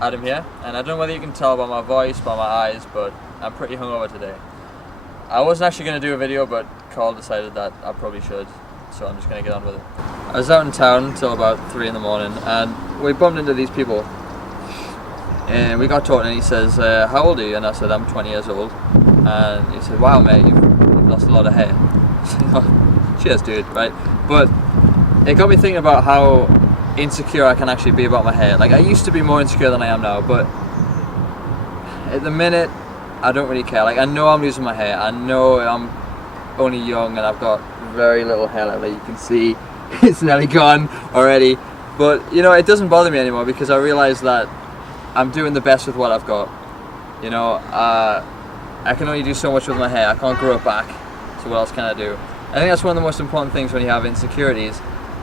Adam here, and I don't know whether you can tell by my voice, by my eyes, but I'm pretty hungover today. I wasn't actually going to do a video, but Carl decided that I probably should, so I'm just going to get on with it. I was out in town until about 3 in the morning, and we bumped into these people, and we got talking, and he says, how old are you? And I said, I'm 20 years old, and he said, wow mate, you've lost a lot of hair. Cheers dude, right? But it got me thinking about how insecure I can actually be about my hair. Like, I used to be more insecure than I am now, but at the minute I don't really care. Like, I know I'm losing my hair, I know I'm only young and I've got very little hair, like you can see it's nearly gone already, but you know, it doesn't bother me anymore because I realize that I'm doing the best with what I've got. You know, I can only do so much with my hair. I can't grow it back, so what else can I do? I think that's one of the most important things when you have insecurities,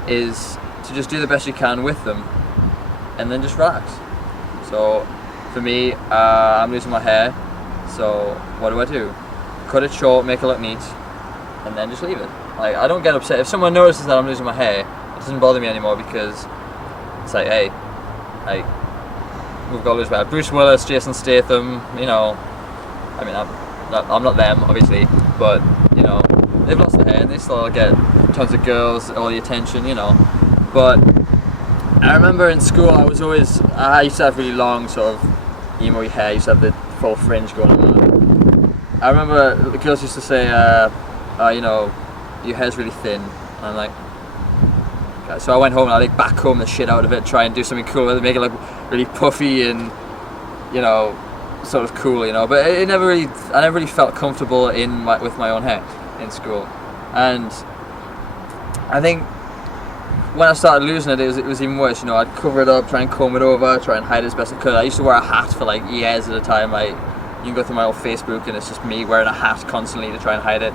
is to just do the best you can with them and then just relax. So for me, I'm losing my hair, so what do? Cut it short, make it look neat, and then just leave it. Like, I don't get upset if someone notices that I'm losing my hair. It doesn't bother me anymore because it's like, hey, like, we've got to lose my hair. Bruce Willis, Jason Statham, you know, I mean, I'm not them obviously, but you know, they've lost their hair and they still get tons of girls, all the attention, you know. But I remember in school I used to have really long sort of emo hair. I used to have the full fringe going on. I remember the girls used to say, you know, your hair's really thin. And I'm like, okay. So I went home and I like backcomb the shit out of it, try and do something cool with it, make it look really puffy and, you know, sort of cool, you know. But I never really felt comfortable with my own hair in school. And I think when I started losing it, it was even worse. You know, I'd cover it up, try and comb it over, try and hide it as best I could. I used to wear a hat for like years at a time. Like, you can go through my old Facebook and it's just me wearing a hat constantly to try and hide it.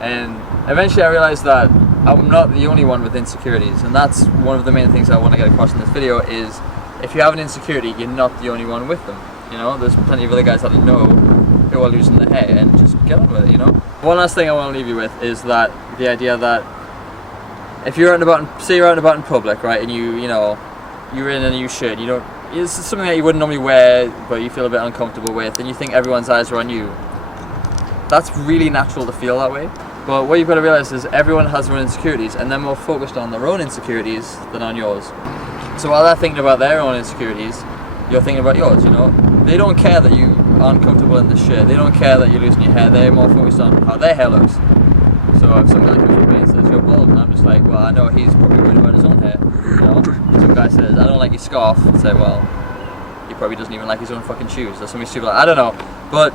And eventually I realized that I'm not the only one with insecurities, and that's one of the main things I want to get across in this video, is if you have an insecurity, you're not the only one with them. You know, there's plenty of other guys that I know who are losing their hair, and just get on with it, you know. One last thing I want to leave you with is that the idea that if you're out and about, say you're out and about in public, right, and you know, you're in a new shirt, it's something that you wouldn't normally wear, but you feel a bit uncomfortable with, and you think everyone's eyes are on you. That's really natural to feel that way. But what you've got to realize is everyone has their own insecurities, and they're more focused on their own insecurities than on yours. So while they're thinking about their own insecurities, you're thinking about yours, you know. They don't care that you aren't comfortable in this shirt. They don't care that you're losing your hair. They're more focused on how their hair looks. So if some guy comes up to me and says, you're bald, and I'm just like, well, I know he's probably worried about his own hair, you know. Some guy says, I don't like your scarf, and say, well, he probably doesn't even like his own fucking shoes. Or something stupid like, I don't know. But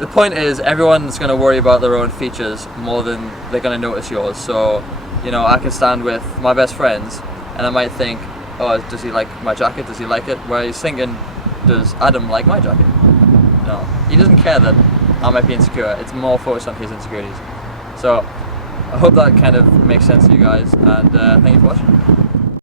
the point is, everyone's going to worry about their own features more than they're going to notice yours. So, you know, I can stand with my best friends, and I might think, oh, does he like my jacket? Does he like it? Where he's thinking, does Adam like my jacket? No, he doesn't care that I might be insecure. It's more focused on his insecurities. So I hope that kind of makes sense to you guys, and thank you for watching.